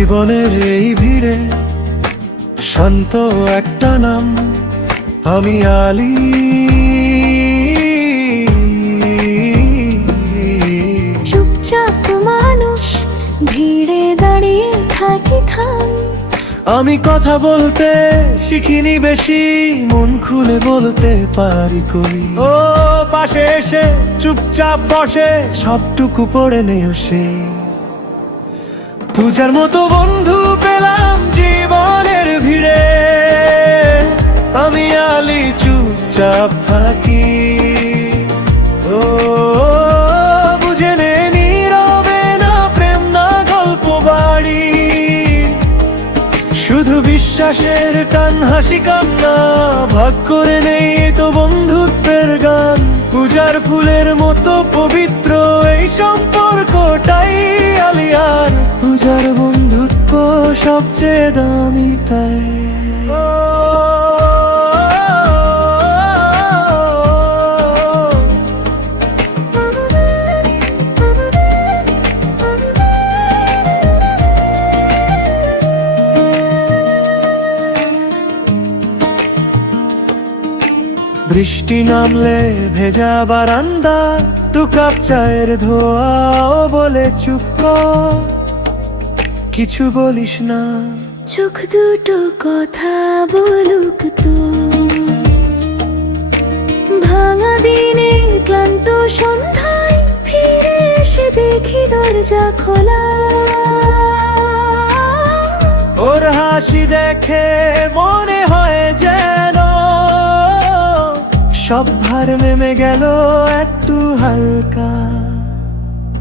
জীবনের এই ভিড়ে শান্ত একটা নাম আমি আলী। চুপচাপ মানুষ ভিড়ে দাঁড়িয়ে থাকি থাম। আমি কথা বলতে শিখিনি বেশি মন খুলে বলতে পারি কই। ও পাশে এসে চুপচাপ বসে সবটুকু পড়ে নেও সে। পূজার মতো বন্ধু পেলাম জীবনের ভিড়ে। আমি আলি চুপচাপ থাকি। ও, বুঝে নে না গল্প বাড়ি। শুধু বিশ্বাসের টান হাসি কান্না ভাগ করে নেই তো বন্ধুত্বের গান। পূজার ফুলের মতো পবিত্র সবচেয়ে দামি তাই। বৃষ্টি নামলে ভেজা বারান্দা দু কাপ চায়ের ধোয়াও বলে চুপ কর। কিছু বলিস না। চোখ দুটো কথা বলুক তো। ভাঙা দিনে ক্লান্ত সন্ধ্যায় ফিরে এসে দেখি দরজা খোলা। ওর হাসি দেখে মনে হয় যেন সব ভার নেমে গেল একটু হালকা।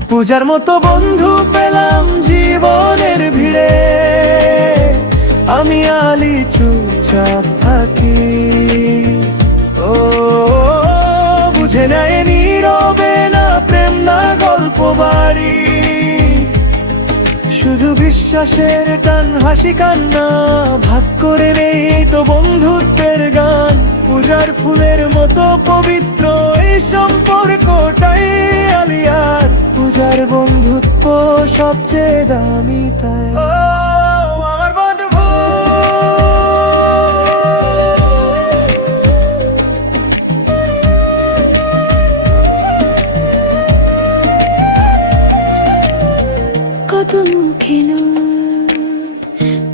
পূজার মতো বন্ধু পেলাম জীবনের ভিড়ে। আমি আলি চুপচাপ থাকি। ও, বুঝে নেয় নীরবে না প্রেম না গল্প বাড়ি। শুধু বিশ্বাসের টান, হাসি কান্না, ভাগ করে নেই তো বন্ধুত্বের গান। পূজার ফুলের মতো পবিত্র এই সম্পর্কটাই সবচেয়ে দামি তাই। ও, আমার বন্ধু। কত মুখ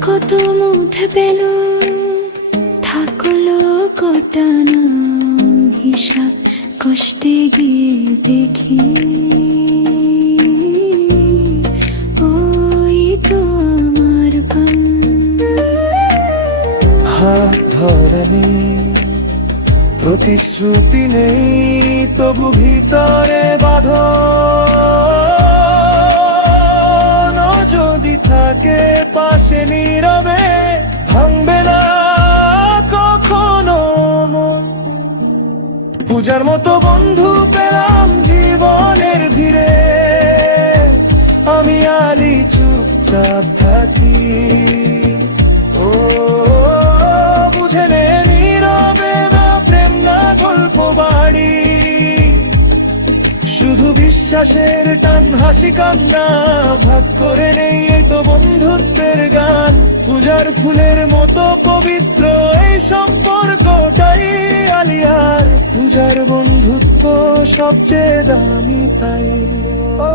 কত মুখ পেল প্রতিশ্রুতি নেই, তবু ভিতরে বাধ। যদি থাকে পাশে নীরবে, ভাঙবে না কখনো পূজার মতো বন্ধু শুধু বিশ্বাসের টান, হাসি কান্না। ভাগ করে নেই এই তো বন্ধুত্বের গান। পূজার ফুলের মতো পবিত্র এই সম্পর্কটাই আলিয়ার। পূজার বন্ধুত্ব সবচেয়ে দামি তাই। ও